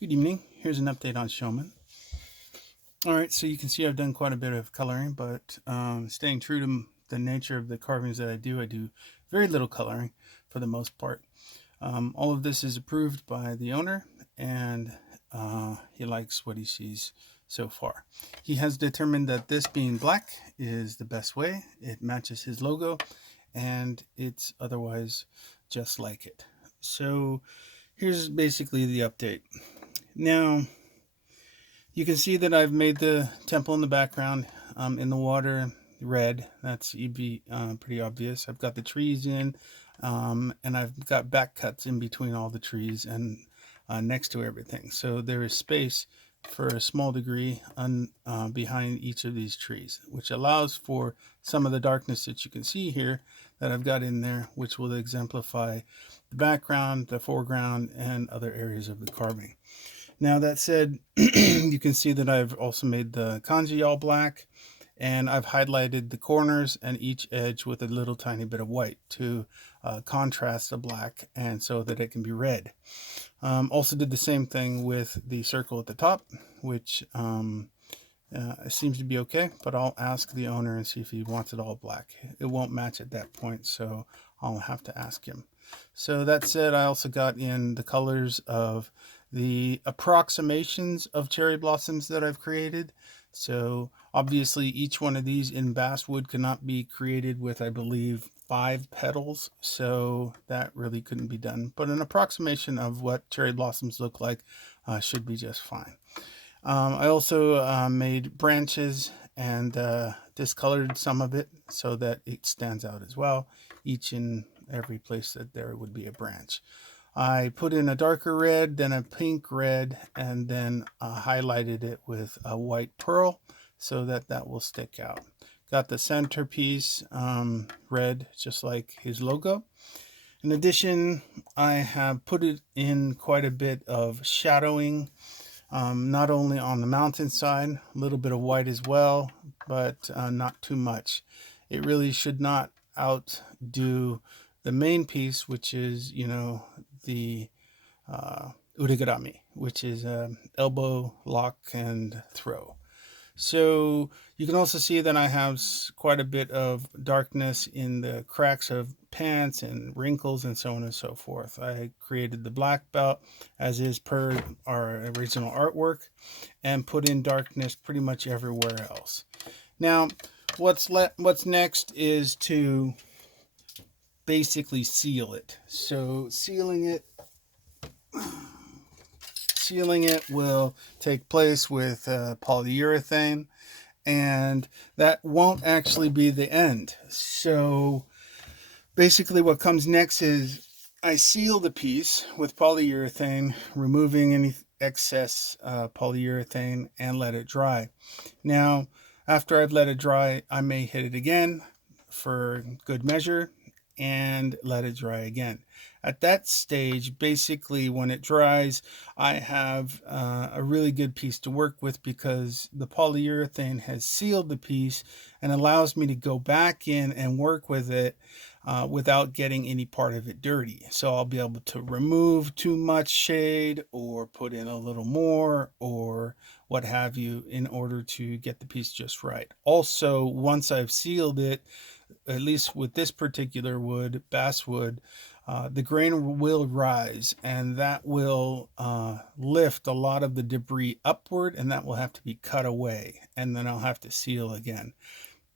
Good evening. Here's an update on Shomen. Alright, so you can see I've done quite a bit of coloring, but staying true to the nature of the carvings that I do very little coloring for the most part. All of this is approved by the owner, and he likes what he sees so far. He has determined that this being black is the best way. It matches his logo, and it's otherwise just like it. So here's basically the update. Now, you can see that I've made the temple in the background in the water red. That's pretty obvious. I've got the trees in, and I've got back cuts in between all the trees and next to everything. So there is space for a small degree behind each of these trees, which allows for some of the darkness that you can see here that I've got in there, which will exemplify the background, the foreground, and other areas of the carving. Now that said, you can see that I've also made the kanji all black, and I've highlighted the corners and each edge with a little tiny bit of white to contrast the black and so that it can be red. Also did the same thing with the circle at the top, which seems to be okay, but I'll ask the owner and see if he wants it all black. It won't match at that point, so I'll have to ask him. So that said, I also got in the colors of the approximations of cherry blossoms that I've created. So obviously each one of these in basswood cannot be created with, I believe, 5 petals, so that really couldn't be done. But an approximation of what cherry blossoms look like should be just fine. I also made branches and discolored some of it so that it stands out as well, each in every place that there would be a branch. I put in a darker red, then a pink red, and then highlighted it with a white pearl so that that will stick out. Got the centerpiece red, just like his logo. In addition, I have put it in quite a bit of shadowing, not only on the mountainside, a little bit of white as well, but not too much. It really should not outdo the main piece, which is, the urigarami, which is elbow, lock, and throw. So you can also see that I have quite a bit of darkness in the cracks of pants and wrinkles and so on and so forth. I created the black belt as is per our original artwork and put in darkness pretty much everywhere else. Now, what's next is to basically seal it. So sealing it will take place with polyurethane, and that won't actually be the end. So basically what comes next is I seal the piece with polyurethane, removing any excess polyurethane, and let it dry. Now, after I've let it dry, I may hit it again for good measure and let it dry again. At that stage, basically when it dries, I have a really good piece to work with because the polyurethane has sealed the piece and allows me to go back in and work with it without getting any part of it dirty. So I'll be able to remove too much shade or put in a little more or what have you in order to get the piece just right. Also, once I've sealed it, at least with this particular wood, basswood, the grain will rise and that will lift a lot of the debris upward, and that will have to be cut away, and then I'll have to seal again.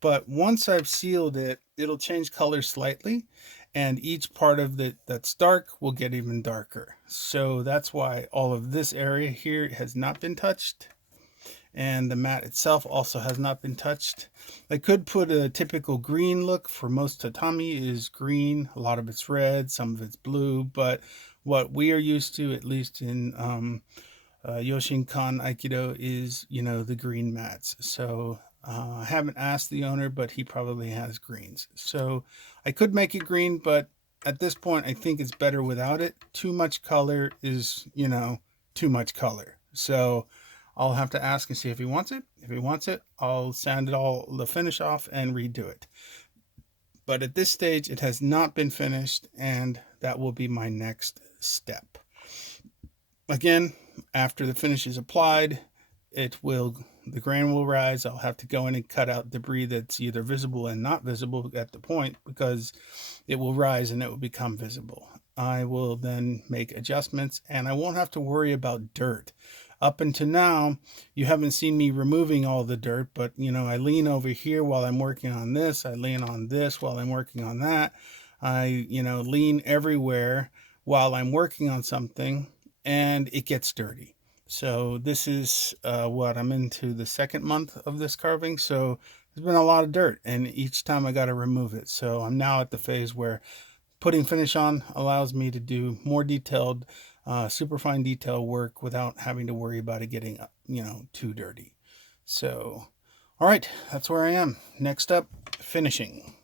But once I've sealed it, it'll change color slightly, and each part of it that's dark will get even darker. So that's why all of this area here has not been touched, and the mat itself also has not been touched. I could put a typical green look. For most tatami is green, a lot of it's red, some of it's blue, but what we are used to, at least in Yoshinkan Aikido, is, the green mats. So I haven't asked the owner, but he probably has greens. So I could make it green, but at this point, I think it's better without it. Too much color is, too much color. So I'll have to ask and see if he wants it. If he wants it, I'll sand it all, the finish off, and redo it. But at this stage, it has not been finished, and that will be my next step. Again, after the finish is applied, the grain will rise. I'll have to go in and cut out debris that's either visible and not visible at the point, because it will rise and it will become visible. I will then make adjustments, and I won't have to worry about dirt. Up until now, you haven't seen me removing all the dirt, but I lean over here while I'm working on this. I lean on this while I'm working on that. I lean everywhere while I'm working on something, and it gets dirty. So this is what I'm into the second month of this carving. So there's been a lot of dirt, and each time I got to remove it. So I'm now at the phase where putting finish on allows me to do more detailed, super fine detail work without having to worry about it getting too dirty. So all right, that's where I am. Next up, finishing.